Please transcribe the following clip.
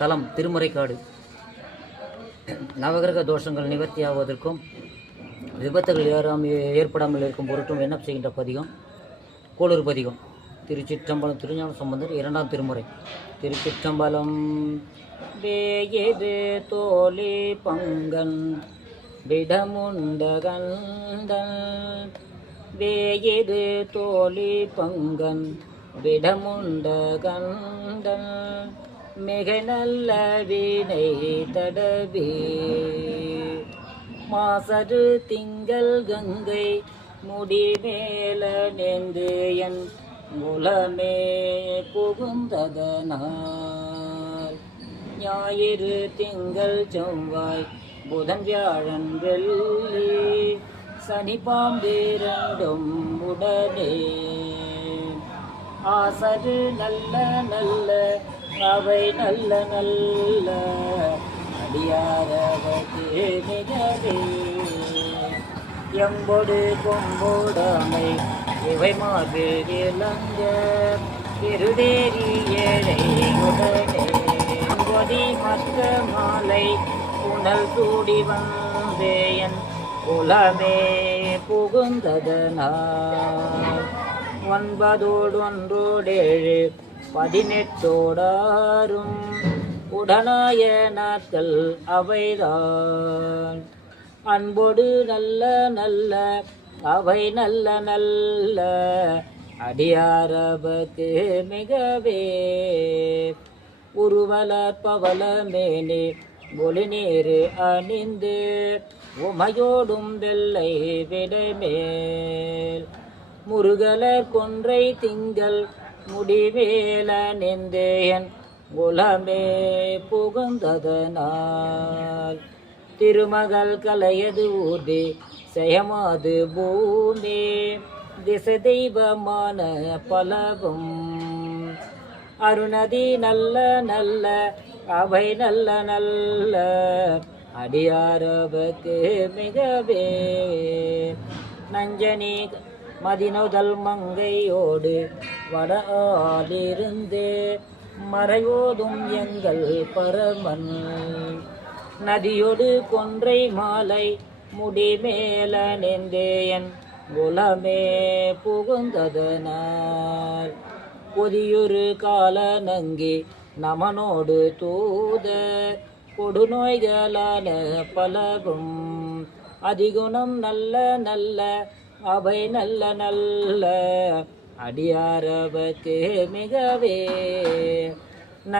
தலம் திருமறைக்காடு. நவகிரக தோஷங்கள் நிவர்த்தியாவதற்கும் விபத்துகள் ஏற்படாமல் இருக்கும் பொருட்டும் விண்ணப்பம் செய்கின்ற பதிகம் கோளூர் பதிகம். திருச்சிற்றம்பலம் திருஞான சம்பந்தர் இரண்டாம் திருமுறை. திருச்சிற்றம்பலம். வேயது தோழி பங்கன் விடமுண்டகண்டன், வேயது தோழி பங்கன் விடமுண்டகண்டன், மிக நல்ல வினை தடவி மாசரு திங்கள் கங்கை முடிமேல நெந்து என் முலமே புகுந்ததனால், ஞாயிறு திங்கள் செவ்வாய் புதன் வியாழன் வெள்ளி சனி பாம்பிரண்டும் உடனே, ஆசரு நல்ல நல்ல அவை நல்ல நல்ல அடியாரவதே நிகழே, எம்பொடு கொம்போடாமை இவை மார்பில் இளங்க திருடேரி ஏழை உடனே, கொடி மற்ற மாலை புனல் சூடி வந்தேயன் குலமே புகுந்ததனால், 9 18 உடனாய நாட்கள் அவைதான், அன்போடு நல்ல நல்ல அவை நல்ல நல்ல அடியாரவக்கு மிகவே, உருவலர் பவள மேனி ஒளி நீர் அணிந்து உமையோடும் வெள்ளை விடைமேல், முருகலர் கொன்றை திங்கள் முடிவேல நெந்தேயன் குலமே புகுந்ததனால், திருமகள் கலையது ஊதி செயமாது பூமி திசை தெய்வமான பலவும், அருணதி நல்ல நல்ல அவை நல்ல நல்ல அடியாரவக்கு மிகவே, நஞ்சனி மதினோதல் மங்கையோடு வட ஆலிருந்து மறையோதும் எங்கள் பரமன், நதியோடு கொன்றை மாலை முடிமேல நெந்தேயன் குலமே புகுந்ததனால், பொதியுறு கால நங்கி நமனோடு தூத கொடுநோய்களான பலவும், அதிகுணம் நல்ல நல்ல அவை நல்ல நல்ல அடியாரவக்கு மிகவே,